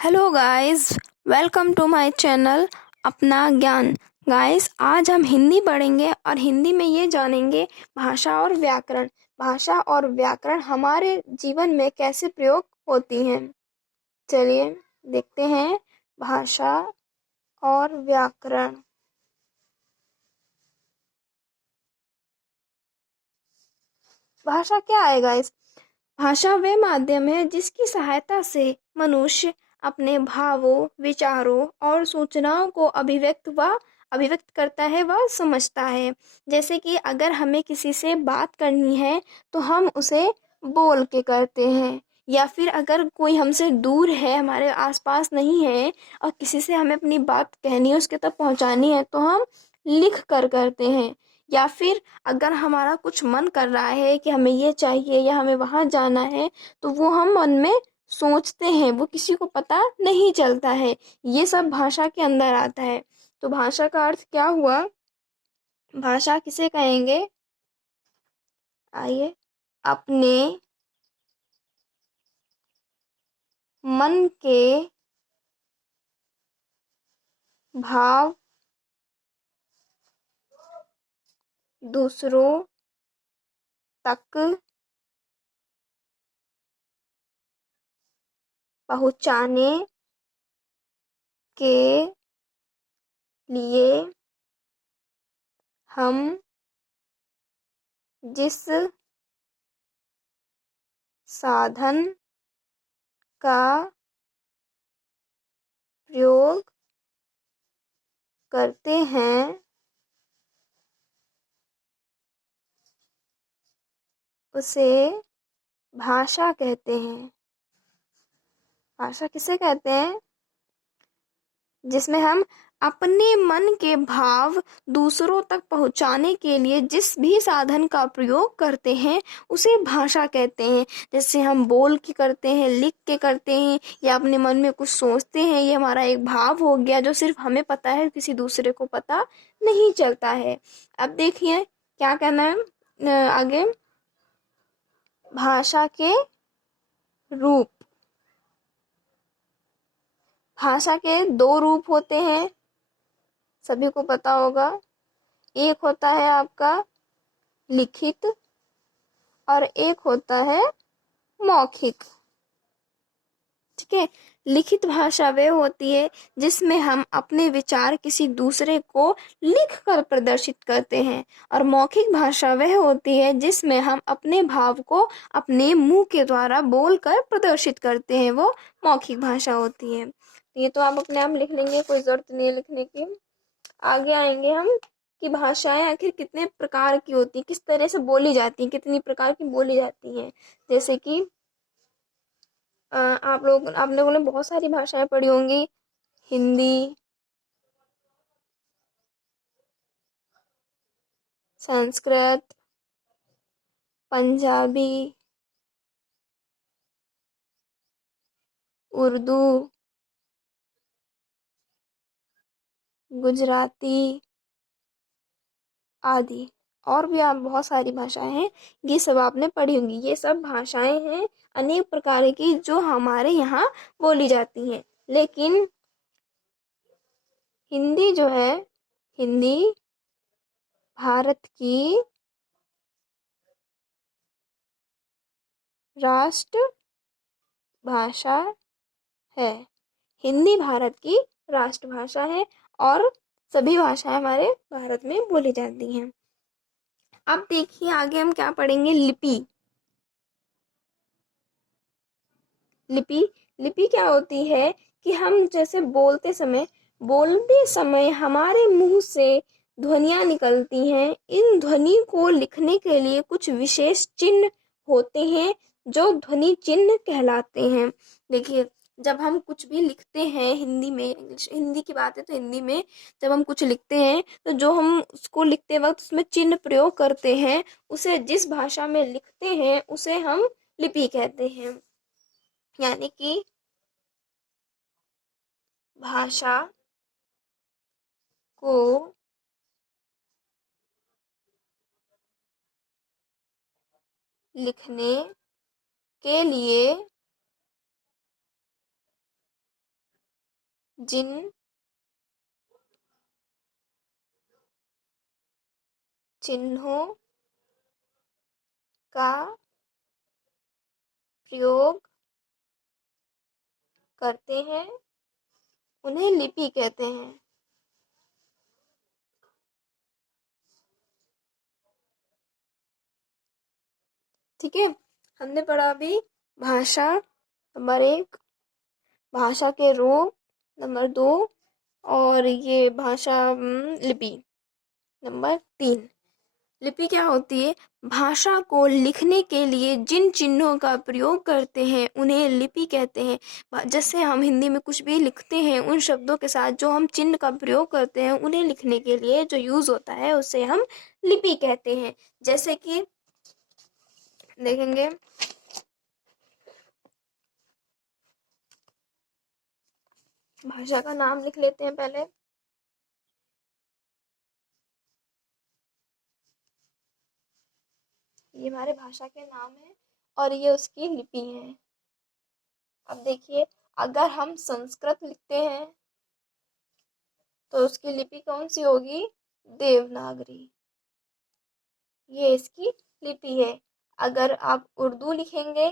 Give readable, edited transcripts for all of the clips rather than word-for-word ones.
Hello guys, welcome to my channel Apna Gyan. Guys, आज हम हिंदी पढ़ेंगे और हिंदी में ये जानेंगे भाषा और व्याकरण। भाषा और व्याकरण हमारे जीवन में कैसे प्रयोग होती हैं। चलिए देखते हैं भाषा और व्याकरण। भाषा क्या है गाइस? भाषा वह माध्यम है जिसकी सहायता से मनुष्य अपने भावों, विचारों और सूचनाओं को अभिव्यक्त करता है व समझता है। जैसे कि अगर हमें किसी से बात करनी है तो हम उसे बोल के करते हैं, या फिर अगर कोई हमसे दूर है, हमारे आसपास नहीं है और किसी से हमें अपनी बात कहनी है, उसके तक पहुंचानी है, तो हम लिख कर करते हैं। या फिर अगर हमारा कुछ मन कर रहा है कि हमें ये चाहिए या हमें वहां जाना है, तो वो हम मन में सोचते हैं, वो किसी को पता नहीं चलता है। ये सब भाषा के अंदर आता है। तो भाषा का अर्थ क्या हुआ? भाषा किसे कहेंगे? आइए, अपने मन के भाव दूसरों तक पहुंचाने के लिए हम जिस साधन का प्रयोग करते हैं उसे भाषा कहते हैं। भाषा किसे कहते हैं? जिसमें हम अपने मन के भाव दूसरों तक पहुंचाने के लिए जिस भी साधन का प्रयोग करते हैं उसे भाषा कहते हैं। जैसे हम बोल के करते हैं, लिख के करते हैं, या अपने मन में कुछ सोचते हैं, ये हमारा एक भाव हो गया जो सिर्फ हमें पता है, किसी दूसरे को पता नहीं चलता है। अब देखिए क्या कहना है आगे। भाषा के रूप। भाषा के दो रूप होते हैं, सभी को पता होगा। एक होता है आपका लिखित और एक होता है मौखिक। ठीक है। लिखित भाषा वह होती है जिसमें हम अपने विचार किसी दूसरे को लिख कर प्रदर्शित करते हैं, और मौखिक भाषा वह होती है जिसमें हम अपने भाव को अपने मुंह के द्वारा बोलकर प्रदर्शित करते हैं, वो मौखिक भाषा होती है। ये तो आप अपने आप लिख लेंगे, कोई जरूरत नहीं है लिखने की। आगे आएंगे हम कि भाषाएं आखिर कितने प्रकार की होती हैं, किस तरह से बोली जाती हैं, कितनी प्रकार की बोली जाती हैं। जैसे कि आप लोगों ने बहुत सारी भाषाएं पढ़ी होंगी। हिंदी, संस्कृत, पंजाबी, उर्दू, गुजराती आदि। और भी आप बहुत सारी भाषाएं हैं, ये सब आपने पढ़ी होंगी। ये सब भाषाएं हैं अनेक प्रकार की जो हमारे यहाँ बोली जाती हैं। लेकिन हिंदी जो है, हिंदी भारत की राष्ट्र भाषा है। हिंदी भारत की राष्ट्रभाषा है और सभी भाषाएं हमारे भारत में बोली जाती हैं। अब देखिए आगे हम क्या पढ़ेंगे। लिपि। लिपि लिपि क्या होती है कि हम जैसे बोलते समय हमारे मुंह से ध्वनियां निकलती हैं। इन ध्वनि को लिखने के लिए कुछ विशेष चिन्ह होते हैं जो ध्वनि चिन्ह कहलाते हैं। देखिए, जब हम कुछ भी लिखते हैं हिंदी में, हिंदी की बात है तो हिंदी में जब हम कुछ लिखते हैं तो जो हम उसको लिखते वक्त उसमें चिन्ह प्रयोग करते हैं, उसे जिस भाषा में लिखते हैं उसे हम लिपि कहते हैं। यानी कि भाषा को लिखने के लिए जिन चिन्हों का प्रयोग करते हैं उन्हें लिपि कहते हैं। ठीक है, हमने पढ़ा अभी भाषा नंबर 1, भाषा के रूप नंबर 2, और ये भाषा लिपि नंबर 3। लिपि क्या होती है? भाषा को लिखने के लिए जिन चिन्हों का प्रयोग करते हैं उन्हें लिपि कहते हैं। जैसे हम हिंदी में कुछ भी लिखते हैं, उन शब्दों के साथ जो हम चिन्ह का प्रयोग करते हैं उन्हें लिखने के लिए जो यूज होता है उसे हम लिपि कहते हैं। जैसे कि देखेंगे, भाषा का नाम लिख लेते हैं पहले। ये हमारे भाषा के नाम है और ये उसकी लिपि है। अब देखिए, अगर हम संस्कृत लिखते हैं तो उसकी लिपि कौन सी होगी? देवनागरी। ये इसकी लिपि है। अगर आप उर्दू लिखेंगे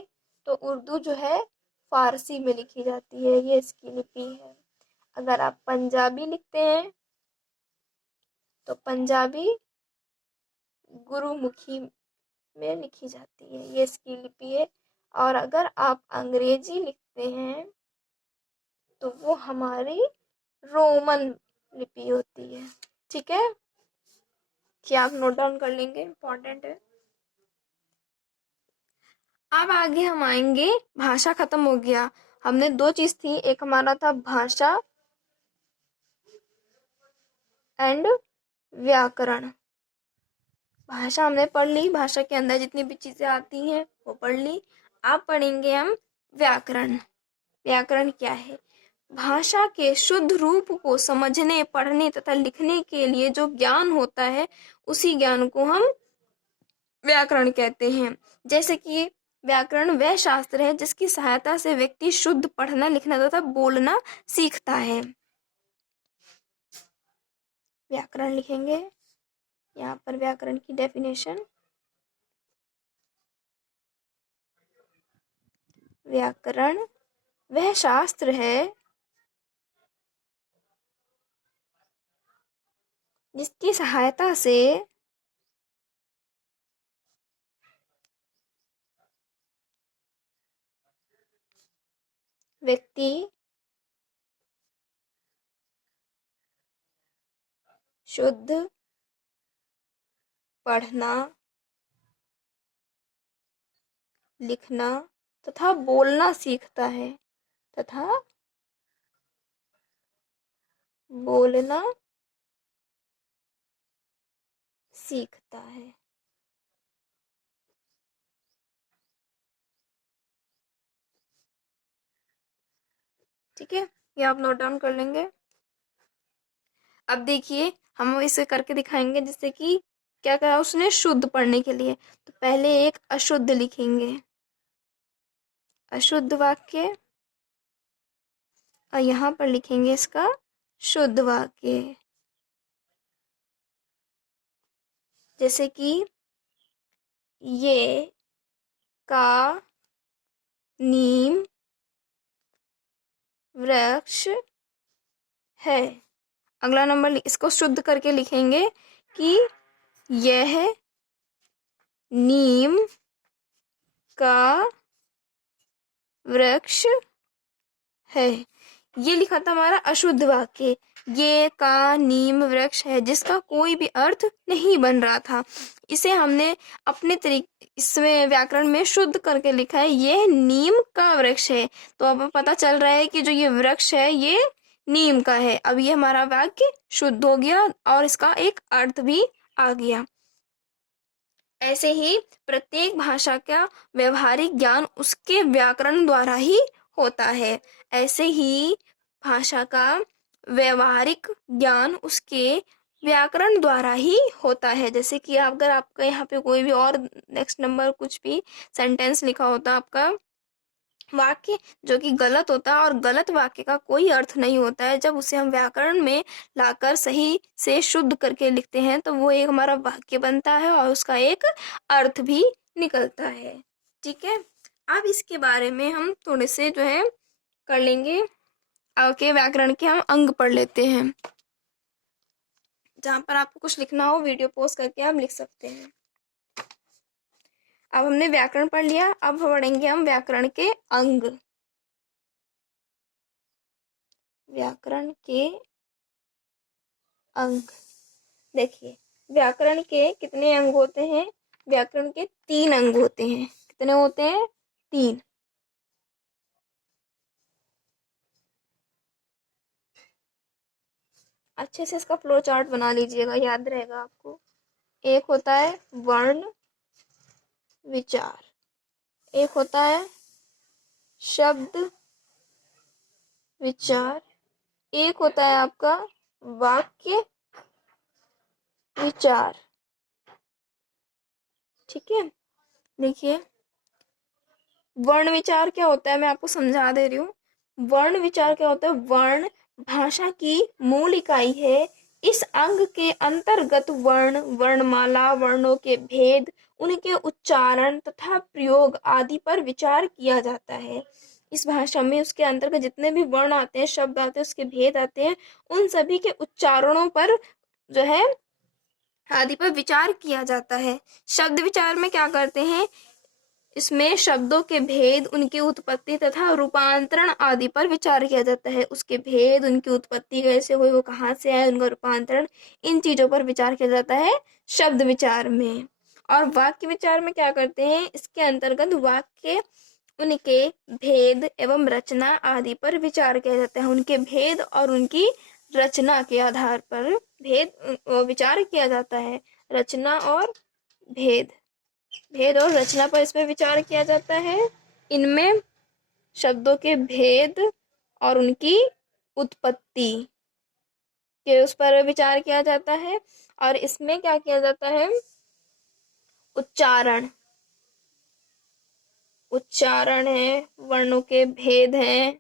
तो उर्दू जो है फारसी में लिखी जाती है, ये इसकी लिपि है। अगर आप पंजाबी लिखते हैं तो पंजाबी गुरुमुखी में लिखी जाती है, ये इसकी लिपि है। और अगर आप अंग्रेजी लिखते हैं तो वो हमारी रोमन लिपि होती है। ठीक है, क्या आप नोट डाउन कर लेंगे, इम्पोर्टेंट है। अब आगे हम आएंगे, भाषा खत्म हो गया। हमने 2 चीज थी, एक हमारा था भाषा एंड व्याकरण। भाषा हमने पढ़ ली, भाषा के अंदर जितनी भी चीजें आती हैं वो पढ़ ली। अब पढ़ेंगे हम व्याकरण। व्याकरण क्या है? भाषा के शुद्ध रूप को समझने, पढ़ने तथा लिखने के लिए जो ज्ञान होता है उसी ज्ञान को हम व्याकरण कहते हैं। जैसे कि व्याकरण वह शास्त्र है जिसकी सहायता से व्यक्ति शुद्ध पढ़ना, लिखना तथा बोलना सीखता है। व्याकरण लिखेंगे यहाँ पर, व्याकरण की डेफिनेशन। व्याकरण वह शास्त्र है जिसकी सहायता से व्यक्ति शुद्ध पढ़ना, लिखना तथा बोलना सीखता है, तथा बोलना सीखता है। ठीक है, ये आप नोट डाउन कर लेंगे। अब देखिए, हम इसे करके दिखाएंगे, जिससे कि क्या कहा उसने, शुद्ध पढ़ने के लिए। तो पहले एक अशुद्ध लिखेंगे, अशुद्ध वाक्य, और यहाँ पर लिखेंगे इसका शुद्ध वाक्य। जैसे कि ये का नीम वृक्ष है। अगला नंबर इसको शुद्ध करके लिखेंगे कि यह नीम का वृक्ष है। ये लिखा था हमारा अशुद्ध वाक्य, ये का नीम वृक्ष है, जिसका कोई भी अर्थ नहीं बन रहा था। इसे हमने अपने तरीके, इसमें व्याकरण में शुद्ध करके लिखा है, ये नीम का वृक्ष है। तो अब पता चल रहा है कि जो ये वृक्ष है ये नीम का है। अब ये हमारा वाक्य शुद्ध हो गया और इसका एक अर्थ भी आ गया। ऐसे ही प्रत्येक भाषा का व्यवहारिक ज्ञान उसके व्याकरण द्वारा ही होता है। ऐसे ही भाषा का व्यवहारिक ज्ञान उसके व्याकरण द्वारा ही होता है। जैसे कि अगर आपका यहाँ पे कोई भी और नेक्स्ट नंबर कुछ भी सेंटेंस लिखा होता आपका वाक्य जो कि गलत होता है, और गलत वाक्य का कोई अर्थ नहीं होता है। जब उसे हम व्याकरण में लाकर सही से शुद्ध करके लिखते हैं तो वो एक हमारा वाक्य बनता है और उसका एक अर्थ भी निकलता है। ठीक है, अब इसके बारे में हम थोड़े से जो है कर लेंगे। आगे व्याकरण के हम अंग पढ़ लेते हैं। जहाँ पर आपको कुछ लिखना हो वीडियो पॉज करके आप लिख सकते हैं। अब हमने व्याकरण पढ़ लिया, अब पढ़ेंगे हम व्याकरण के अंग। व्याकरण के अंग, देखिए व्याकरण के कितने अंग होते हैं? व्याकरण के 3 अंग होते हैं। कितने होते हैं? 3। अच्छे से इसका फ्लो चार्ट बना लीजिएगा, याद रहेगा आपको। एक होता है वर्ण विचार, एक होता है शब्द विचार, एक होता है आपका वाक्य विचार। ठीक है, देखिए वर्ण विचार क्या होता है मैं आपको समझा दे रही हूँ। वर्ण विचार क्या होता है? वर्ण भाषा की मूल इकाई है। इस अंग के अंतर्गत वर्ण, वर्णमाला, वर्णों के भेद, उनके उच्चारण तथा प्रयोग आदि पर विचार किया जाता है। इस भाषा में उसके अंतर्गत जितने भी वर्ण आते हैं, शब्द आते हैं, उसके भेद आते हैं, उन सभी के उच्चारणों पर जो है आदि पर विचार किया जाता है। शब्द विचार में क्या करते हैं? इसमें शब्दों के भेद, उनकी उत्पत्ति तथा रूपांतरण आदि पर विचार किया जाता है। उसके भेद, उनकी उत्पत्ति कैसे हुई, वो कहाँ से आए, उनका रूपांतरण, इन चीजों पर विचार किया जाता है शब्द विचार में। और वाक्य विचार में क्या करते हैं? इसके अंतर्गत वाक्य, उनके भेद एवं रचना आदि पर विचार किया जाता है। उनके भेद और उनकी रचना के आधार पर विचार किया जाता है। रचना और भेद, भेद और रचना पर इसमें विचार किया जाता है। इनमें शब्दों के भेद और उनकी उत्पत्ति के उस पर विचार किया जाता है। और इसमें क्या किया जाता है? उच्चारण, उच्चारण है, वर्णों के भेद हैं,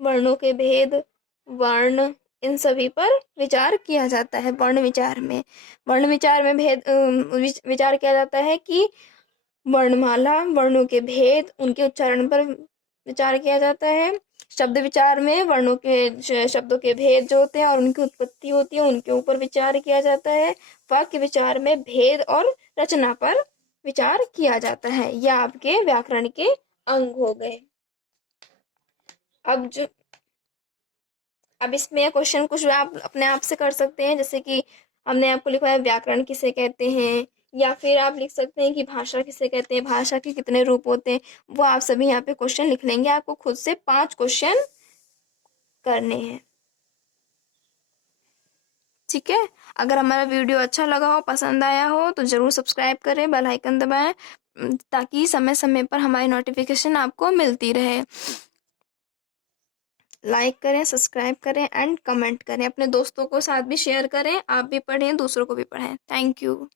वर्णों के भेद, वर्ण, इन सभी पर विचार किया जाता है वर्ण विचार में। वर्ण विचार में विचार किया जाता है कि वर्णमाला, वर्णों के भेद, उनके उच्चारण पर विचार किया जाता है। शब्द विचार में वर्णों के शब्दों के भेद जो होते हैं और उनकी उत्पत्ति होती है, उनके ऊपर विचार किया जाता है। वाक्य विचार में भेद और रचना पर विचार किया जाता है। यह आपके व्याकरण के अंग हो गए। अब इसमें क्वेश्चन कुछ आप अपने आप से कर सकते हैं, जैसे कि हमने आपको लिखा है व्याकरण किसे कहते हैं, या फिर आप लिख सकते हैं कि भाषा किसे कहते हैं, भाषा के कितने रूप होते हैं। वो आप सभी यहाँ पे क्वेश्चन लिख लेंगे। आपको खुद से 5 क्वेश्चन करने हैं। ठीक है, अगर हमारा वीडियो अच्छा लगा हो, पसंद आया हो तो जरूर सब्सक्राइब करें, बेल आइकन दबाएं, ताकि समय समय पर हमारी नोटिफिकेशन आपको मिलती रहे। लाइक करें, सब्सक्राइब करें एंड कमेंट करें। अपने दोस्तों को साथ भी शेयर करें, आप भी पढ़ें, दूसरों को भी पढ़ाएं। Thank you.